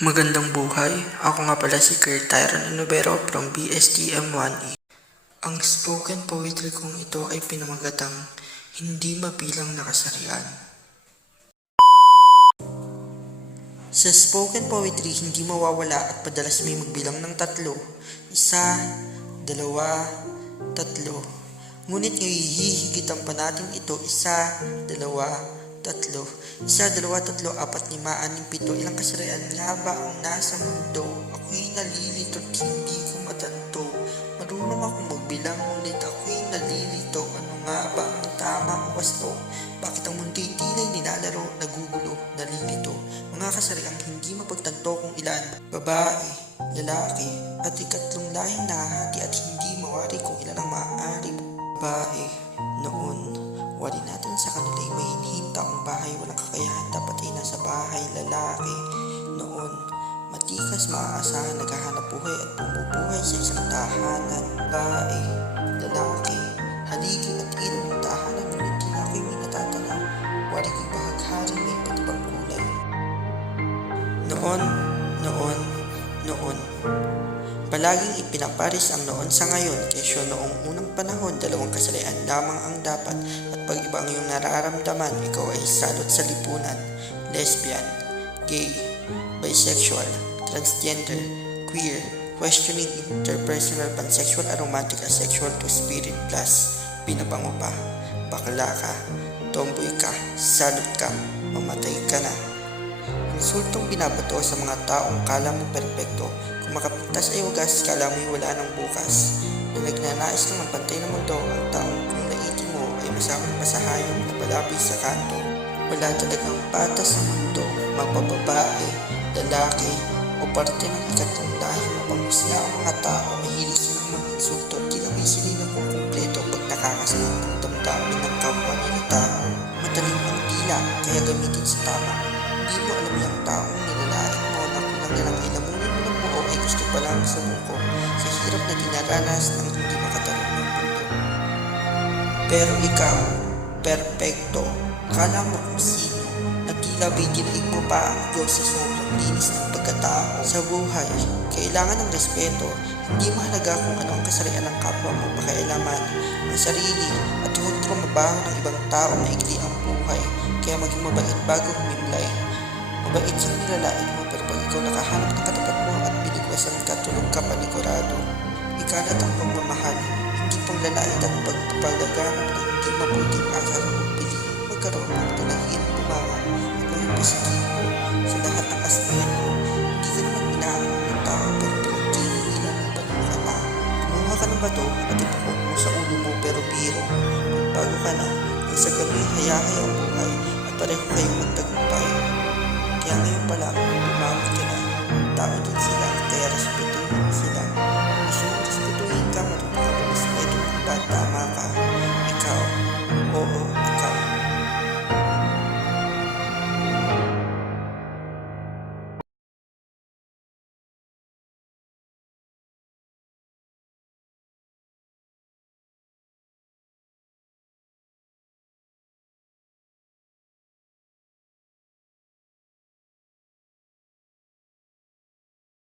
Magandang buhay, ako nga pala si Kurt Tyron Anubero from BSTM1E. Ang spoken poetry kong ito ay pinamagatang Hindi Mabilang na Kasarian. Sa spoken poetry, hindi mawawala at padalas may magbilang ng tatlo. 1, 2, 3. Ngunit ngayon hihigitan pa natin ito 1, 2, 3. 1, 2, 3, 4, 5, 6, 7. Ilang kasarian nga ba ang nasa mundo? Ako'y nalilito at hindi ko matanto. Marunong akong magbilang ngunit ako'y nalilito. Ano nga ba ang tama o wasto? Bakit ang mundo'y tila'y nilalaro, nagugulo, nalilito? Mga kasariang hindi mapagtanto kung ilan. Babae, lalaki, at ikatlong lahing nahati at hindi mawari kung ilan ang maaari. Babae, noon, wari natin sa kanila'y may hinhinta ang bahay, walang kakayahan, dapat ay nasa bahay. Lalaki, noon, matikas maaasahan, naghahanap buhay at bumubuhay sa isang tahanan. Babae, lalaki, haligi at ilong ng tahanan, ngunit di na ako'y may natatanaw. Wari ko'y bahaghari, may iba't ibang kulay. Noon, noon, noon. Palaging ipinaparis ang noon sa ngayon, kesyo noong unang panahon, dalawang kasarian lamang ang dapat, at pag iba ang iyong nararamdaman, ikaw ay salot sa lipunan. Lesbian, gay, bisexual, transgender, queer, questioning interpersonal, pansexual, aromantic, asexual, two-spirit, plus, pinabango pa, bakla ka, tomboy ka, salot ka, mamatay ka na. Insultong binabato sa mga taong kala mo perpekto. Kung makapintas ay wagas, kala mo'y wala ng bukas. Nung nagnanais ka ng pantay ng mundo, ang taong kung naiti mo ay masamang masahayong na palabi sa kanto. Wala talagang patas sa mundo, magpababae, lalaki, o parte ng ikatlong lahi. Mapanghusga ang mga tao, mahilig silang mga insulto, at kinamay sila ng kumpleto pag nakakasama ng damdamin ng kapwa nila tao. Matalim ang dila, kaya gamitin sa tama. Hindi mo alam yung taong nilalait mo na kulang na lang ilamunin mo ng buo ay gusto pa lang sumuko sa hirap na dinaranas ng hindi makatarong ng mundo. Pero ikaw, perpekto, kala mo kung sino, na tila ba'y dinaig mo pa ang Diyos sa sobrang linis ng pagkatao. Sa buhay, kailangan ng respeto, hindi mahalaga kung ano ang kasarian ng kapwa mo, pakailaman ang sarili at huwag trumabaho ng ibang tao, maikli ang buhay, kaya maging mabait bago humimlay. Mabait siyang nilalait mo, pero pag ikaw nakahanap ng katapat mo at binigwasan ka, tulog ka panigurado. Ikalat ang pagmamahal, hindi pang lalait at pagpapalaganap ng hindi mabuting asal o piliin magkaroon ng tulahin, bumanga at maging positibo sa lahat ng aspeto. Hindi ka naman inaanong ng tao, pero pinagkihilan mo pa ng kala. Kumuha ka ng bato at ipukok mo sa ulo mo, pero biro. Bago ka na, ang sa gabi hayahay ang buhay at pareho kayong magtagumpay. Kaya ngayon pala, bumawat ka na. Tao din sila, kaya respetuhin sila. Gusto mong respetuhin ka, matuto ka respeto kung ba't tama ka.